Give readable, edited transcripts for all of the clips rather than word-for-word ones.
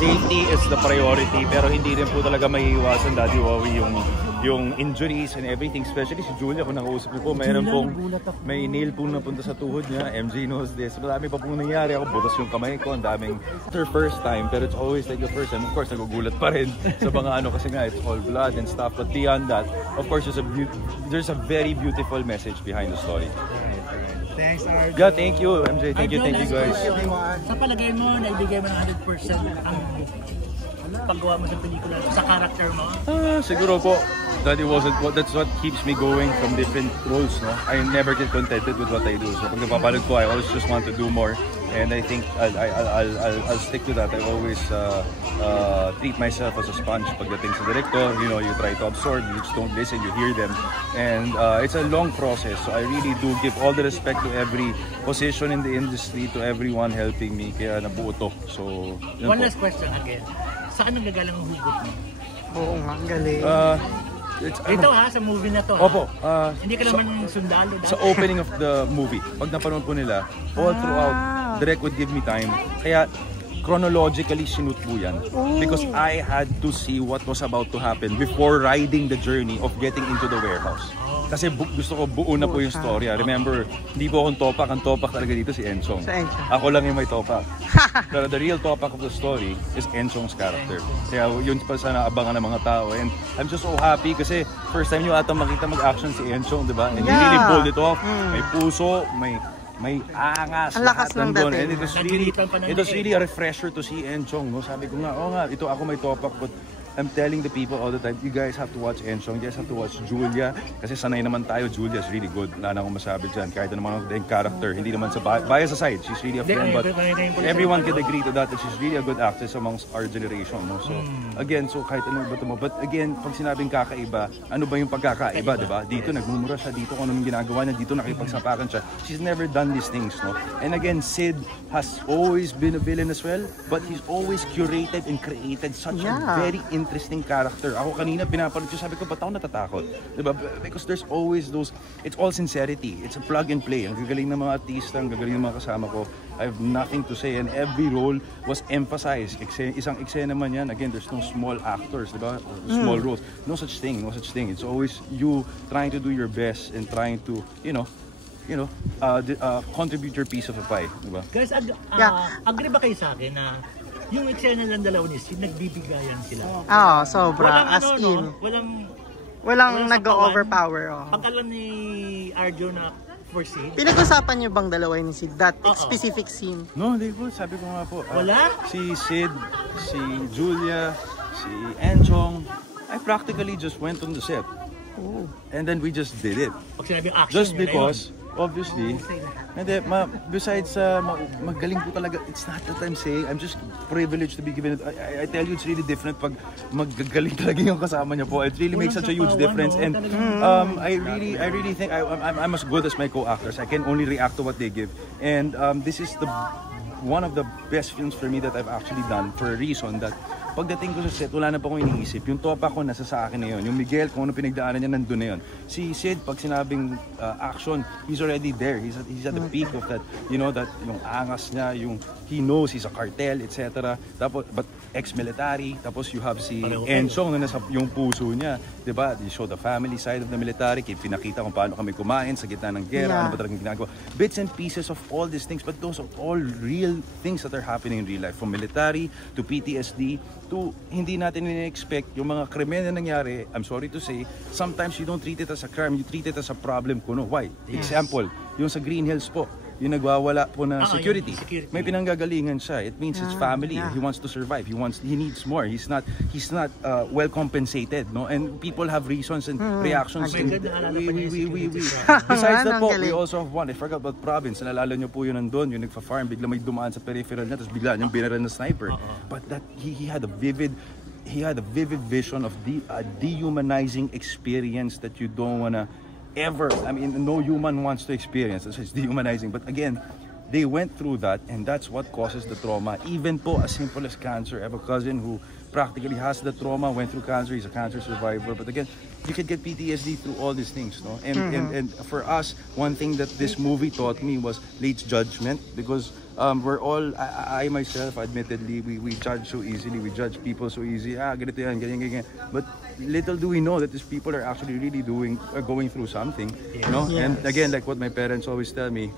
safety is the priority, pero hindi rin po talaga maiiwasan, Daddy Wowie, yung injuries and everything, especially si Julia, kung nakausap ko po, may nail pong napunta sa tuhod niya. MJ knows this. Marami pa pong nangyari. Ako, butas yung kamay ko, ang daming. It's her first time, pero it's always like the first time. Of course, nagugulat pa rin sa mga ano, kasi nga, it's all blood and stuff. But beyond that, of course, there's a very beautiful message behind the story. Thanks, Arjo. Yeah, thank you, MJ. Thank you guys. Sa palagay mo, naibigay mo ng 100% ang paggawa mo sa pelikula sa character mo? Siguro po, that's what keeps me going from different roles, no? I never get contented with what I do. So pag napapanood ko, I always just want to do more. And I think I'll stick to that. I always treat myself as a sponge pagdating sa director. You know, you try to absorb, you just don't listen, you hear them. And it's a long process. So I really do give all the respect to every position in the industry, to everyone helping me. Kaya nabuo to. So, one last question again. Saan nagagalang ang hugot mo? Oo nga, galing. Ito sa movie na to. Opo. Hindi ka naman sundalo. Sa opening of the movie, pag napanood po nila, all throughout, Direk would give me time. Kaya chronologically sinut po yan. Because I had to see what was about to happen before riding the journey of getting into the warehouse. Kasi gusto ko buo na po yung story. Remember, hindi po akong topak. Ang topak talaga dito si Enchong. Ako lang yung may topak. Pero the real topak of the story is Enchong's character. Kaya yun pa sana abangan ng mga tao. And I'm just so happy kasi first time nyo ata makita mag-action si Enchong, di ba? And he really pulled it off. May puso, may angas. Ang lakas ng dating. And it was really a refresher to see Enchong. No? Sabi ko nga, ito ako may topak. But I'm telling the people all the time, you guys have to watch Enchong, you guys have to watch Julia. Kasi sanay naman tayo, Julia's really good. Wala na akong masabi dyan. Kahit naman ang character, hindi naman sa bias aside, she's really a friend. But everyone can agree to that she's really a good actress amongst our generation. No? So, again, so kahit ano ba ito mo. But again, pag sinabing kakaiba, ano ba yung pagkakaiba, di ba? Dito nagmumura siya, dito kung anong ginagawa niya, dito nakipagsapakan siya. She's never done these things, no? And again, Sid has always been a villain as well, but he's always curated and created such a very interesting character. Ako kanina pinapanood ko, sabi ko, ba't ako natatakot? Diba? Because there's always those, it's all sincerity. It's a plug and play. Ang gagaling ng mga artista, ang gagaling ng mga kasama ko. I have nothing to say, and every role was emphasized. Isang eksena man yan. Again, there's no small actors, diba? Small roles. No such thing, no such thing. It's always you trying to do your best and trying to, contribute your piece of the pie, diba? Guys, agree ba kayo sa akin na yung eksena ng dalawa ni Sid, nagbibigayan sila? Sobra. As in. Walang nag-overpower. Pagkalan ni Arjo na for Sid. Pinag-usapan niyo bang dalawa ni Sid? That specific scene? No, hindi po. Sabi ko nga po. Wala? Si Sid, si Julia, si Enchong, I practically just went on the set. And then we just did it. Pag sinabing action, just because, obviously, and then, besides magaling po talaga, it's not that I'm saying, I'm just privileged to be given it. I tell you, it's really different pag magagaling talaga yung kasama niya po. It really makes such a huge difference. And I really think I'm as good as my co-actors. I can only react to what they give. And this is one of the best films for me that I've actually done for a reason that pagdating ko sa set, wala na pa akong iniisip. Yung topa ko nasa sa akin na yun. Yung Miguel, kung ano pinagdaanan niya, nandun na yun. Si Sid, pag sinabing action, he's already there. He's at the peak of that, that yung angas niya, yung he knows he's a cartel, etc. Tapos, but ex-military. Tapos you have si Enchong na nasa yung puso niya. Diba? You show the family side of the military. Pinakita kung paano kami kumain sa gitna ng gera. Ano ba talagang ginagawa. Bits and pieces of all these things. But those are all real things that are happening in real life. From military to PTSD to hindi natin in-expect yung mga krimen na nangyari. I'm sorry to say, sometimes you don't treat it as a crime, you treat it as a problem kuno. Why? Example, yung sa Green Hills po, yung nagwawala po na security. May pinanggagalingan siya. It means his family. He wants to survive. He needs more. He's not well compensated, no? And people have reasons and reactions. Besides that po, we also have one. I forgot about Province. Nalala niyo po yun nandun, yung nagfa-farm, bigla may dumaan sa peripheral niya, tapos bigla niyang binaran na sniper. But that he had a vivid vision of a dehumanizing experience that you don't wanna ever, I mean, no human wants to experience. It's dehumanizing. But again, they went through that, and that's what causes the trauma. Even po as simple as cancer. I have a cousin who practically has the trauma, went through cancer, he's a cancer survivor. But again, you can get PTSD through all these things, no? And for us, one thing that this movie taught me was late judgment, because we're all, I myself, admittedly, we judge so easily, we judge people so easy, ganito yan, ganyan. But little do we know that these people are actually really going through something, you know? Yes. And again, like what my parents always tell me,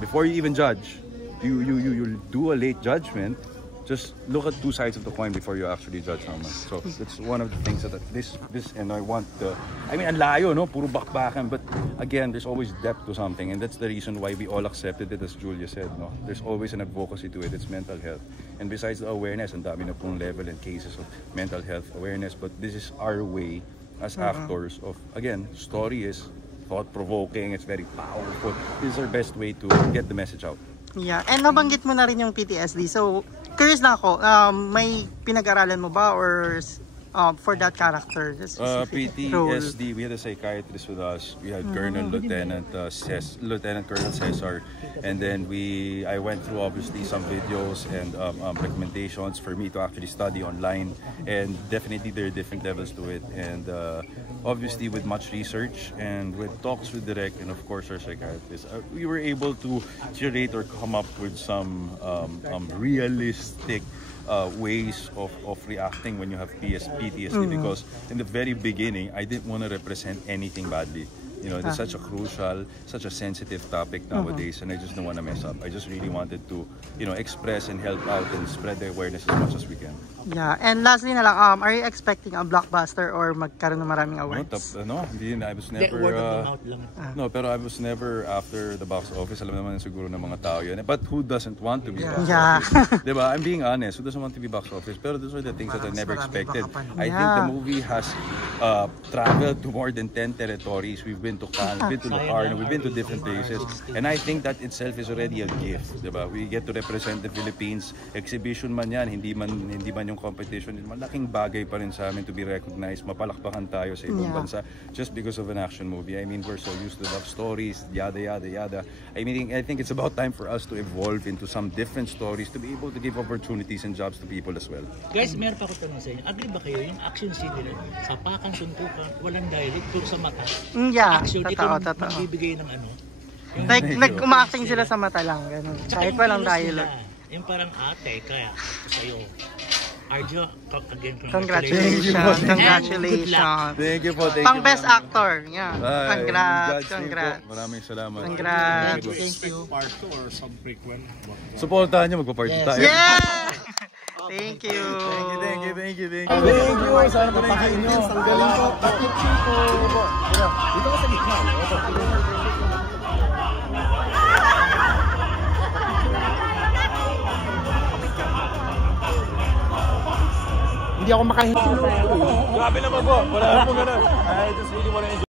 before you even judge, you do a late judgment. Just look at two sides of the coin before you actually judge someone. So that's one of the things that this and I want I mean, ang layo, no? Puro bakbakan. But again, there's always depth to something. And that's the reason why we all accepted it, as Julia said, no? There's always an advocacy to it. It's mental health. And besides the awareness, ang dami na pong level and cases of mental health awareness. But this is our way as actors of, again, story is thought-provoking. It's very powerful. This is our best way to get the message out. Yeah, and nabanggit mo na rin yung PTSD. So, curious na ako, may pinag-aralan mo ba or for that character? PTSD, we had a psychiatrist with us. We had Lieutenant Colonel Cesar, and then I went through obviously some videos and recommendations for me to actually study online, and definitely there are different levels to it, and obviously with much research and with talks with Direk and of course our psychiatrist, we were able to curate or come up with some realistic ways of reacting when you have PTSD, because in the very beginning I didn't want to represent anything badly. You know, it's such a crucial, such a sensitive topic nowadays, and I just don't want to mess up. I just really wanted to, you know, express and help out and spread the awareness as much as we can. Yeah, and lastly na lang, are you expecting a blockbuster or magkaroon ng maraming awards? No, I was never, no, pero I was never after the box office. Alam naman siguro ng mga tao yun. But who doesn't want to be box office? Diba? I'm being honest, who doesn't want to be box office? Pero those are the things that I never expected. I think the movie has traveled to more than 10 territories. We've been to Cannes, we've been to Locarno, we've been to different places, and I think that itself is already a gift, diba? We get to represent the Philippines. Exhibition man yan, hindi man yung competition. Malaking bagay pa rin sa amin to be recognized. Mapalakpakan tayo sa ibang bansa just because of an action movie. I mean, we're so used to love stories, yada yada yada. I mean, I think it's about time for us to evolve into some different stories to be able to give opportunities and jobs to people as well. Guys, meron pa ako tanong sa inyo. Agree ba kayo yung action scene nila? Sapakan, suntukan, walang dialect, puro sa mata. Yeah, Action, totoo. magbibigay ng ano. Like, nag-umacting sila sa mata lang, ganun. Kahit walang dialogue. Yung parang ate, kaya sa'yo. Arjo, again, Congratulations. Congratulations. Thank you po. Pang best actor. Yeah. Congrats. Maraming salamat. Congrats. Thank you. Part 2 or some prequel? Supportahan nyo, magpa-part 2 tayo. Yeah! Thank you. Thank you. Thank you. Sana po na inyo. Ang galing po. Dito ka sa gitna. Hindi ako makahingi. Grabe naman po. Wala po ganun. I just really want to enjoy.